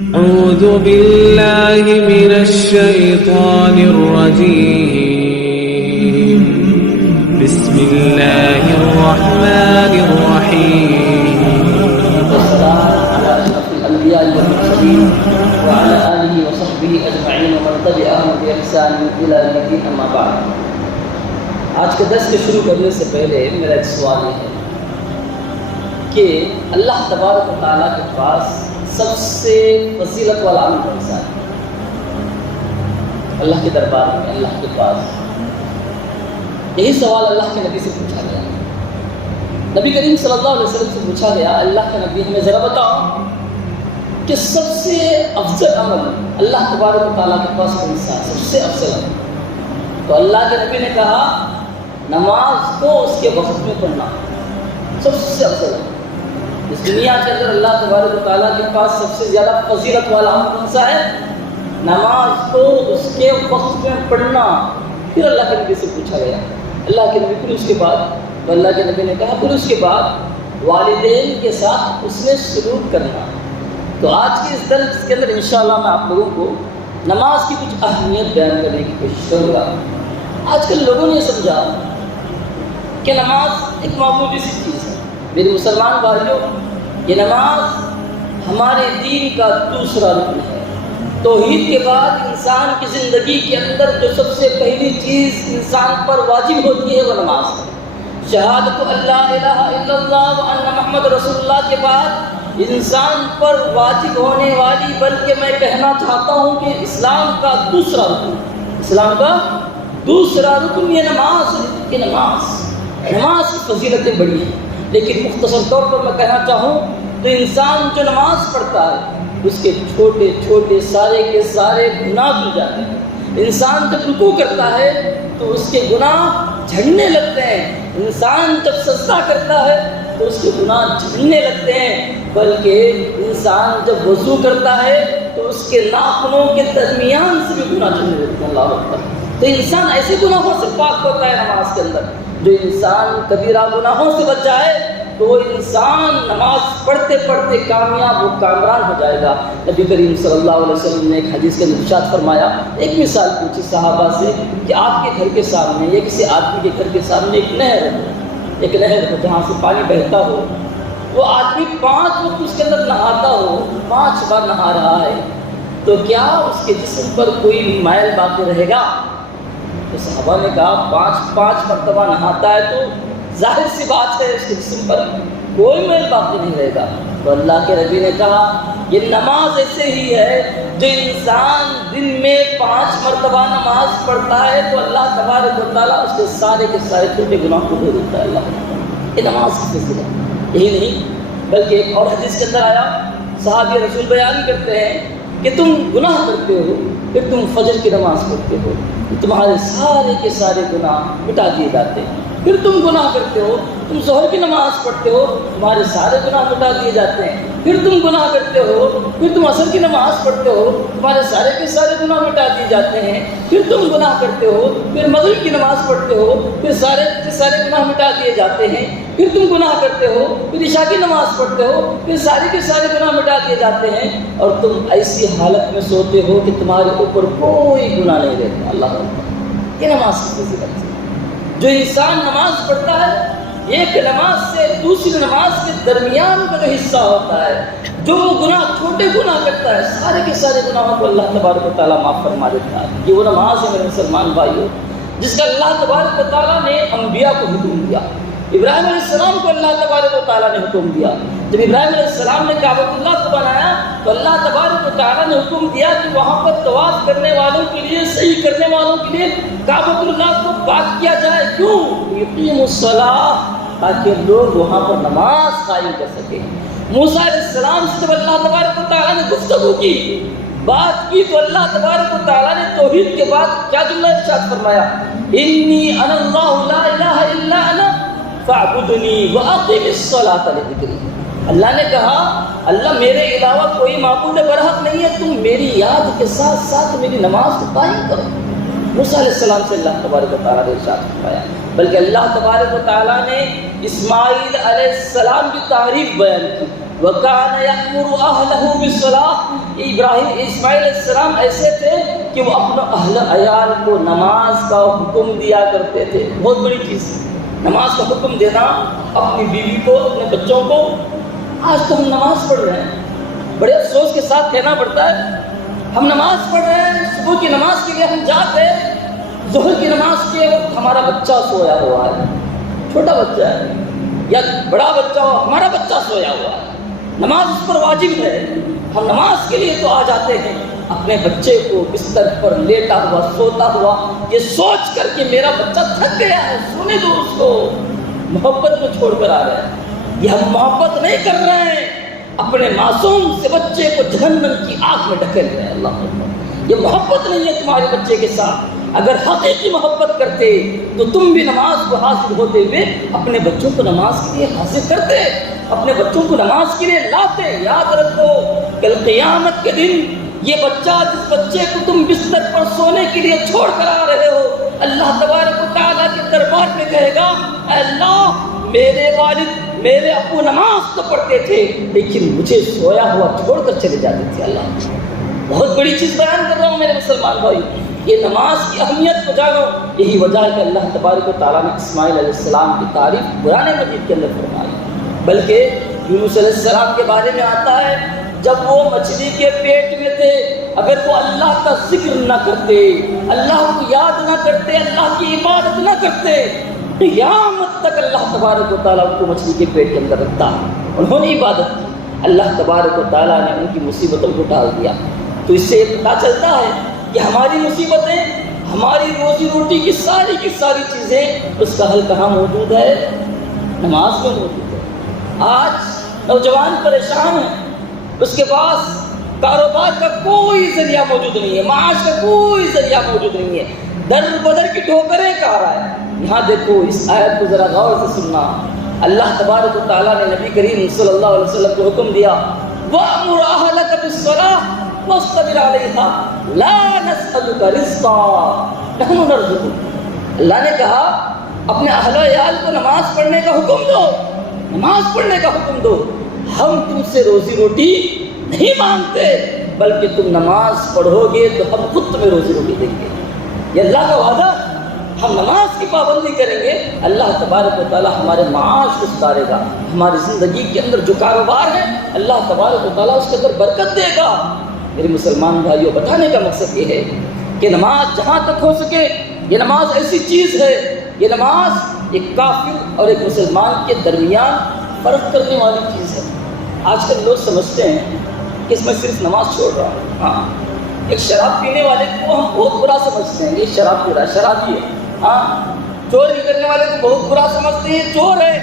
أعوذ بالله من الشيطان الرجيم بسم الله الرحمن الرحيم والسلام على أشرف الأنبياء والمرسلين وعلى آله وصحبه أجمعين ومن تبعهم بإحسان إلى يوم الدين أما بعد. آج کے درس کے شروع کرنے سے پہلے میرا ایک سوال یہ ہے کہ اللہ تبارک و تعالیٰ کے پاس سب سے فضیلت والا عمل کون سا ہے؟ اللہ کے دربار میں، اللہ کے پاس یہی سوال اللہ کے نبی سے پوچھا گیا. نبی کریم صلی اللہ علیہ وسلم سے پوچھا گیا، اللہ کے نبی ہمیں ذرا بتاؤ کہ سب سے افضل عمل اللہ تبارک و تعالیٰ کے پاس کون سا ہے، سب سے افضل عمل؟ تو اللہ کے نبی نے کہا نماز کو اس کے وقت میں پڑھنا سب سے افضل ہے. اس دنیا کے اندر اللہ تبارک و تعالیٰ کے پاس سب سے زیادہ فضیلت والا عمل کون سا ہے؟ نماز کو اس کے وقت میں پڑھنا. پھر اللہ کے نبی سے پوچھا گیا، اللہ کے نبی پھر اس کے بعد تو اللہ کے نبی نے کہا پھر اس کے بعد والدین کے ساتھ اس نے سلوک کرنا. تو آج کے اس درس کے اندر انشاءاللہ میں آپ لوگوں کو نماز کی کچھ اہمیت بیان کرنے کی کوشش کروں گا. آج کل لوگوں نے یہ سمجھا کہ نماز ایک معمولی سی چیز ہے. میرے مسلمان بھائیوں، یہ نماز ہمارے دین کا دوسرا رکن ہے. توحید کے بعد انسان کی زندگی کے اندر جو سب سے پہلی چیز انسان پر واجب ہوتی ہے وہ نماز ہے. شہادت اللہ الہ الا اللہ وان محمد رسول اللہ کے بعد انسان پر واجب ہونے والی، بلکہ میں کہنا چاہتا ہوں کہ اسلام کا دوسرا رکن یہ نماز ہے. کہ نماز کی فضیلتیں بڑی ہیں، لیکن مختصر طور پر میں کہنا چاہوں تو انسان جو نماز پڑھتا ہے اس کے چھوٹے چھوٹے سارے کے سارے گناہ دھل جاتے ہیں. انسان جب رکوع کرتا ہے تو اس کے گناہ جھڑنے لگتے ہیں. انسان جب سجدہ کرتا ہے تو اس کے گناہ جھڑنے لگتے ہیں. بلکہ انسان جب وضو کرتا ہے تو اس کے ناخنوں کے درمیان سے بھی گناہ جھڑنے لگتے ہیں. اللہ اکبر. تو انسان ایسے گناہوں سے پاک ہوتا ہے نماز کے اندر. جو انسان کبیرہ گناہوں سے بچ جائے تو وہ انسان نماز پڑھتے پڑھتے کامیاب و کامران ہو جائے گا. نبی کریم صلی اللہ علیہ وسلم نے ایک حدیث کے اندر ارشاد فرمایا، ایک مثال پوچھی صحابہ سے کہ آپ کے گھر کے سامنے یا کسی آدمی کے گھر کے سامنے ایک نہر ہے جہاں سے پانی بہتا ہو. وہ آدمی 5 وقت اس کے اندر نہاتا ہو، 5 بار نہا رہا ہے، تو کیا اس کے جسم پر کوئی میل باقی رہے گا؟ تو صحابہ نے کہا 5 مرتبہ نہاتا ہے تو ظاہر سی بات ہے اس کے جسم پر کوئی میل باقی نہیں رہے گا. تو اللہ کے نبی نے کہا یہ نماز ایسے ہی ہے، جو انسان دن میں 5 مرتبہ نماز پڑھتا ہے تو اللہ تبارک و تعالیٰ اس کے سارے چھوٹے گناہ کو دھو دیتا ہے. اللہ یہ نماز کی فضیلت. یہی نہیں بلکہ ایک اور حدیث کے اندر آیا، صحابی رسول بیان کرتے ہیں کہ تم گناہ کرتے ہو، پھر تم فجر کی نماز پڑھتے ہو، تمہارے سارے کے سارے گناہ مٹا دیے جاتے ہیں. پھر تم گناہ کرتے ہو، تم ظہر کی نماز پڑھتے ہو، تمہارے سارے گناہ مٹا دیے جاتے ہیں. پھر تم گناہ کرتے ہو، پھر تم عصر کی نماز پڑھتے ہو، تمہارے سارے کے سارے گناہ مٹا دیے جاتے ہیں. پھر تم گناہ کرتے ہو، پھر مغرب کی نماز پڑھتے ہو، پھر سارے کے سارے گناہ مٹا دیے جاتے ہیں. پھر تم گناہ کرتے ہو، پھر عشاء کی نماز پڑھتے ہو، پھر سارے کے سارے گناہ مٹا دیے جاتے ہیں. اور تم ایسی حالت میں سوتے ہو کہ تمہارے اوپر کوئی گناہ نہیں رہتا. اللہ اکبر. یہ نماز کی فضیلت ہے. جو انسان نماز پڑھتا ہے، ایک نماز سے دوسری نماز کے درمیان کا جو حصہ ہوتا ہے، جو گناہ چھوٹے گناہ کرتا ہے، سارے کے سارے گناہوں کو اللہ تبارک و تعالیٰ معاف فرما دیتا ہے. یہ وہ نماز ہے میرے مسلمان بھائیوں جس کا اللہ تبارک و تعالیٰ نے انبیاء کو حکم دیا. ابراہیم علیہ السلام کو اللہ تبارک و تعالیٰ نے حکم دیا. جب ابراہیم علیہ السلام نے کعبۃ اللہ کو بنایا تو اللہ تبارک و تعالیٰ نے حکم دیا کہ وہاں پر طواف کرنے والوں کے لیے، صحیح کرنے والوں کے لیے کعبۃ اللہ کو پاک کیا جائے. کیوں؟ یقیموا الصلاۃ، تاکہ لوگ وہاں پر نماز قائم کر سکیں. موسیٰ علیہ السلام سے جب اللہ تبارک و تعالیٰ نے گفتگو کی، بات کی، تو اللہ تبارک و تعالیٰ نے توحید کے بعد کیا جملہ ارشاد فرمایا؟ انی انا اللہ لا الہ الا انا فاعبدنی واقم الصلاۃ لذکری. اللہ نے کہا اللہ میرے علاوہ کوئی معبود برحق نہیں ہے، تم میری یاد کے ساتھ ساتھ میری نماز کو قائم کرو. موسیٰ علیہ السلام سے اللہ تبارک و تعالیٰ نے ارشاد فرمایا. بلکہ اللہ تبارک و تعالیٰ نے اسماعیل علیہ السلام کی تعریف بیان کی. وَكَانَ يَأْمُرُ أَهْلَهُ بِالصَّلَاةِ، اسماعیل علیہ السلام ایسے تھے کہ وہ اپنے اہل عیال کو نماز کا حکم دیا کرتے تھے. بہت بڑی چیز نماز کا حکم دینا اپنی بیوی کو, اپنے بچوں کو. آج تو ہم نماز پڑھ رہے ہیں, بڑے افسوس کے ساتھ کہنا پڑتا ہے, ہم نماز پڑھ رہے ہیں, صبح کی نماز کے لیے ہم جاتے ہیں, ظہر کی نماز کے وقت ہمارا بچہ سویا ہوا ہے, چھوٹا بچہ ہے یا بڑا بچہ ہو, ہمارا بچہ سویا ہوا ہے, نماز اس پر واجب ہے. ہم نماز کے لیے تو آ جاتے ہیں, اپنے بچے کو بستر پر لیٹا ہوا سوتا ہوا یہ سوچ کر کہ میرا بچہ تھک گیا ہے, سونے دو اس کو, محبت میں چھوڑ کر آ رہے ہیں. یہ ہم محبت نہیں کر رہے ہیں, اپنے معصوم سے بچے کو جہنم کی آگ میں ڈھکیل رہے ہیں. اللہ اکبر, یہ محبت نہیں ہے تمہارے بچے کے ساتھ. اگر حقیقی محبت کرتے تو تم بھی نماز کو حاصل ہوتے ہوئے اپنے بچوں کو نماز کے لیے حاصل کرتے, اپنے بچوں کو نماز کے لیے لاتے. یاد رکھو کل قیامت کے دن یہ بچہ, جس بچے کو تم بستر پر سونے کے لیے چھوڑ کر آ رہے ہو, اللہ تبارک و تعالیٰ کے دربار میں کہے گا, اے اللہ میرے والد میرے ابو نماز تو پڑھتے تھے لیکن مجھے سویا ہوا چھوڑ کر چلے جاتے تھے. اللہ بہت بڑی چیز بیان کر رہا ہوں میرے مسلمان بھائی, یہ نماز کی اہمیت کو جانو. یہی وجہ ہے کہ اللہ تبارک و تعالیٰ نے اسماعیل علیہ السلام کی تعریف قرآن مجید کے اندر فرمائی. بلکہ یونس علیہ السلام کے بارے میں آتا ہے, جب وہ مچھلی کے پیٹ میں تھے, اگر وہ اللہ کا ذکر نہ کرتے, اللہ کو یاد نہ کرتے, اللہ کی عبادت نہ کرتے, قیامت تک اللہ تبارک و تعالیٰ ان کو مچھلی کے پیٹ کے اندر رکھتا. انہوں نے عبادت کی, اللہ تبارک و تعالیٰ نے ان کی مصیبتوں کو ٹال دیا. تو اس سے یہ پتہ چلتا ہے کہ ہماری مصیبتیں, ہماری روزی روٹی کی ساری چیزیں, اس کا حل کہاں موجود ہے؟ نماز میں موجود ہے. آج نوجوان پریشان ہیں, اس کے پاس کاروبار کا کوئی ذریعہ موجود نہیں ہے, معاش کا کوئی ذریعہ موجود نہیں ہے, در بدر کی ٹھوکریں کھا رہا ہے. یہاں دیکھو اس آیت کو ذرا غور سے سننا. اللہ تبارک و تعالیٰ نے نبی کریم صلی اللہ علیہ وسلم کو حکم دیا, وَأْمُرْ أَهْلَكَ بِالصَّلَاةِ وَاصْطَبِرْ عَلَيْهَا لَا نَسْأَلُكَ رِزْقًا نَحْنُ نَرْزُقُكَ. اللہ نے کہا اپنے اہل و عیال کو نماز پڑھنے کا حکم دو, نماز پڑھنے کا حکم دو, ہم تم سے روزی روٹی نہیں مانگتے, بلکہ تم نماز پڑھو گے تو ہم خود تمہیں روزی روٹی دیں گے. یہ اللہ کا وعدہ. ہم نماز کی پابندی کریں گے, اللہ تبارک و تعالیٰ ہمارے معاش کو اتارے گا, ہماری زندگی کے اندر جو کاروبار ہے اللہ تبارک و تعالیٰ اس کے اندر برکت دے گا. میرے مسلمان بھائیوں, بتانے کا مقصد یہ ہے کہ نماز جہاں تک ہو سکے, یہ نماز ایسی چیز ہے, یہ نماز ایک کافر اور ایک مسلمان کے درمیان فرق کرنے والی چیز ہے. آج کل لوگ سمجھتے ہیں کہ اس میں صرف نماز چھوڑ رہا ہے. ہاں, ایک شراب پینے والے کو ہم بہت برا سمجھتے ہیں, یہ شراب پی رہا ہے, شرابی ہے. ہاں, چوری کرنے والے کو بہت برا سمجھتے ہیں, چور ہے.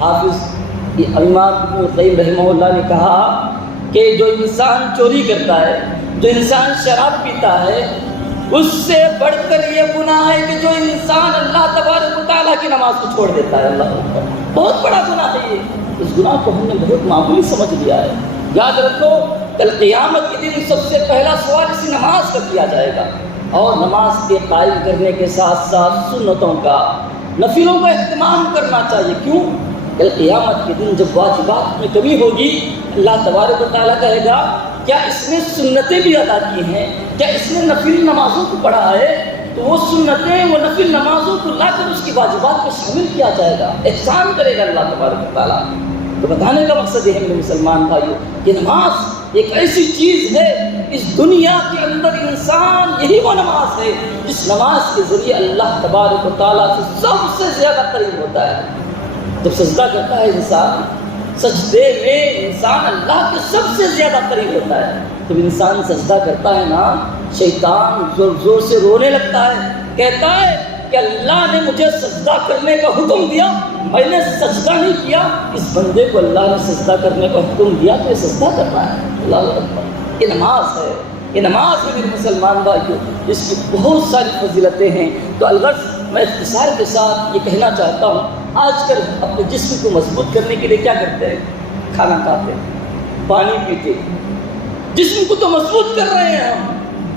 حافظ امام ابن القیم رحمہ اللہ نے کہا کہ جو انسان چوری کرتا ہے, جو انسان شراب پیتا ہے, اس سے بڑھ کر یہ گناہ ہے کہ جو انسان اللہ تبارک و تعالیٰ کی نماز کو چھوڑ دیتا ہے. اللہ بہت بڑا گناہ ہے یہ. اس گناہ کو ہم نے بہت معمولی سمجھ لیا ہے. یاد رکھو کل قیامت کے دن سب سے پہلا سوال اسی نماز کا کیا جائے گا, اور نماز کے قائم کرنے کے ساتھ ساتھ سنتوں کا, نفلوں کا اہتمام کرنا چاہیے. کیوں؟ کل قیامت کے دن جب واجبات میں کمی ہوگی, اللہ تبارک و تعالیٰ کہے گا کیا اس نے سنتیں بھی ادا کی ہیں, کیا اس نے نفل نمازوں کو پڑھا ہے؟ تو وہ سنتیں, وہ نفل نمازوں کو لا کر اس کی واجبات کو شامل کیا جائے گا, احسان کرے گا اللہ تبارک و تعالیٰ. تو بتانے کا مقصد یہ ہے میرے مسلمان بھائیوں, یہ نماز ایک ایسی چیز ہے, اس دنیا کے اندر انسان, یہی وہ نماز ہے جس نماز کے ذریعے اللہ تبارک و تعالیٰ سے سب سے زیادہ قریب ہوتا ہے. جب سجدہ کرتا ہے انسان, سجدے میں انسان اللہ کے سب سے زیادہ قریب ہوتا ہے. جب انسان سجدہ کرتا ہے نا, شیطان زور زور سے رونے لگتا ہے, کہتا ہے کہ اللہ نے مجھے سجدہ کرنے کا حکم دیا, میں نے سجدہ نہیں کیا. اس بندے کو اللہ نے سجدہ کرنے کا حکم دیا تو یہ سجدہ کر رہا ہے. اللہ اکبر. یہ نماز ہے, یہ نماز ہے میرے مسلمان بھائیوں, اس کی بہت ساری فضیلتیں ہیں. تو الغرض میں اختصار کے ساتھ یہ کہنا چاہتا ہوں, آج کل اپنے جسم کو مضبوط کرنے کے لیے کیا کرتے ہیں؟ کھانا کھاتے ہیں, پانی پیتے ہیں, جسم کو تو مضبوط کر رہے ہیں ہم.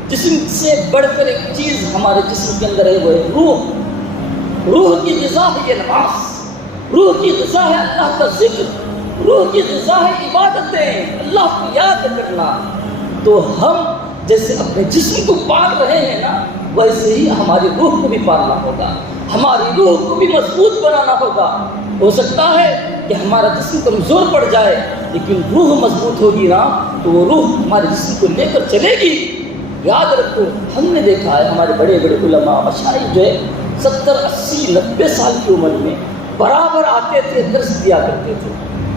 جسم سے بڑھ کر ایک چیز ہمارے جسم کے اندر ہے, وہ ہے روح. روح کی غذا ہے یہ نماز, روح کی غذا ہے اللہ کا ذکر, روح کی غذا ہے عبادتیں, اللہ کو یاد کرنا. تو ہم جیسے اپنے جسم کو پال رہے ہیں نا، ویسے ہی ہماری روح کو بھی پالنا ہوگا، ہماری روح کو بھی مضبوط بنانا ہوگا۔ ہو سکتا ہے کہ ہمارا جسم کمزور پڑ جائے، لیکن روح مضبوط ہوگی نا تو وہ روح ہمارے جسم کو لے کر چلے گی۔ یاد رکھو، ہم نے دیکھا ہے ہمارے بڑے بڑے علماء مشائخ جو ہے 70 80 90 سال کی عمر میں برابر آتے تھے، درس دیا کرتے تھے۔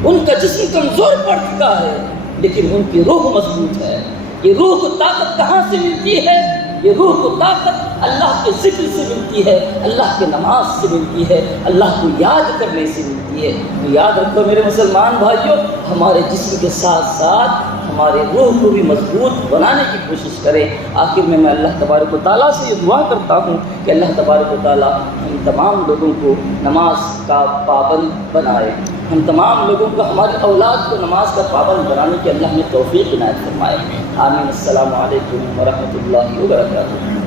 ان کا جسم کمزور پڑ چکا ہے لیکن ان کی روح مضبوط ہے۔ یہ روح کو طاقت کہاں سے ملتی ہے؟ یہ روح کو طاقت اللہ کے ذکر سے ملتی ہے، اللہ کے نماز سے ملتی ہے، اللہ کو یاد کرنے سے ملتی ہے۔ تو یاد رکھو میرے مسلمان بھائیوں، ہمارے جسم کے ساتھ ساتھ ہمارے روح کو بھی مضبوط بنانے کی کوشش کریں۔ آخر میں اللہ تبارک و تعالیٰ سے یہ دعا کرتا ہوں کہ اللہ تبارک و تعالیٰ ہم تمام لوگوں کو نماز کا پابند بنائے، ہم تمام لوگوں کو، ہماری اولاد کو نماز کا پابند بنانے کی اللہ نے توفیق عنایت فرمائے۔ آمین۔ السلام علیکم ورحمۃ اللہ وبرکاتہ۔